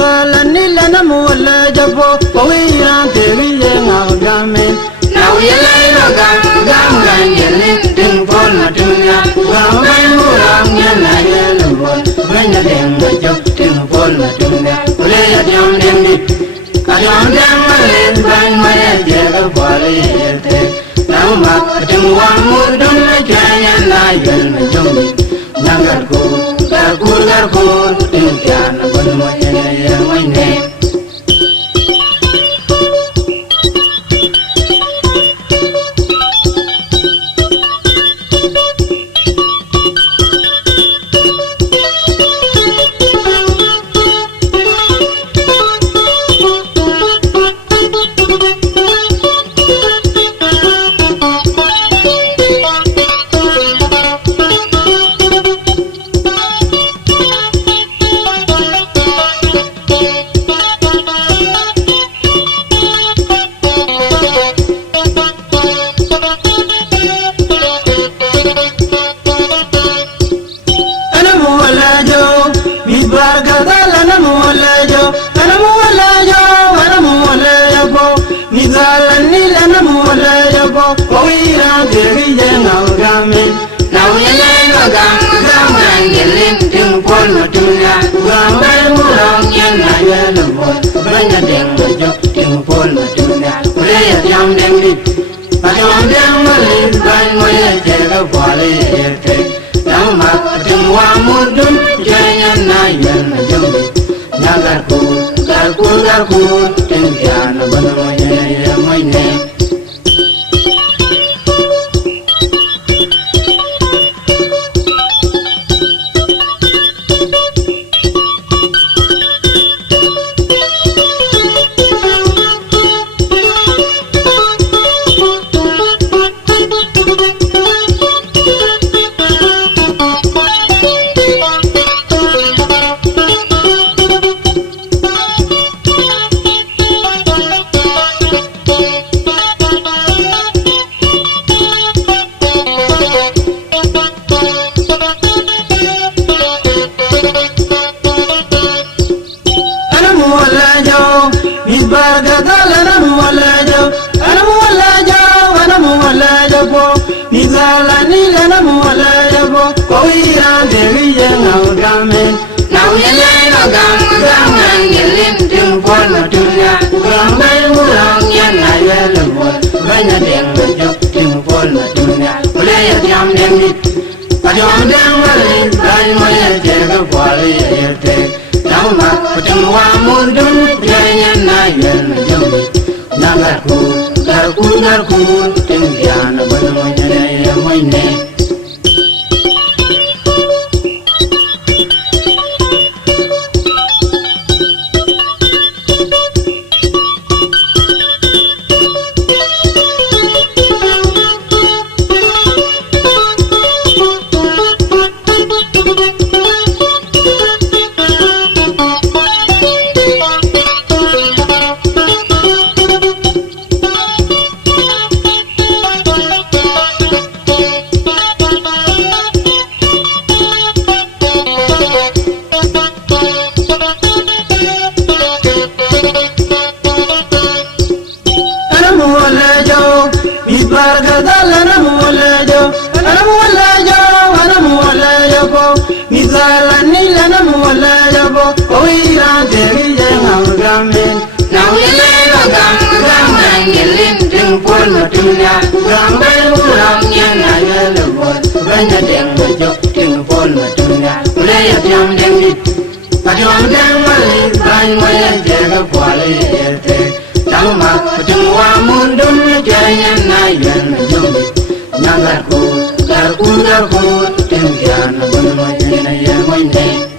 Migala nilana muwala jabo Pawiran tewiye ngawagamin Now you lay no gam yelling Ting pol matunya Gaway murang yana yellow boy When the dam was jump ting pol matunya Play at young dengi Kajon dam malin bang my jaga body Now ma ting one more dun na jaya na yel na jumbi Nangar ko ting piano bon mo jaya my name Now you lay no gam and yelling ting pol matunya Gaway murang yana yellow boy When the dam was jump ting pol matunya Play at young dengi Kajon dam malin bang my jaga body Now ma ting one more dun jaya na yel na jumbi Nangar ko ting piano bon mo jaya my name Now you lay no gam and yelling ting pol matunya Gaway murang yana yellow boy When the dam was jump ting pol matunya Play at young dengi Kajon dam malin bang my jaga body Now ma ting one more dun jaya na yel na jumbi Nangar ko ting piano bon mo jaya my name Now you lay no gam and yelling ting pol matunya Gaway murang yana yellow boy When the dam was jump ting pol matunya Play at young dengi Kajon dam malin bang my jaga body Now ma ting one more dun jaya na yel na jumbi Nangar ko ting piano bon mo jaya my name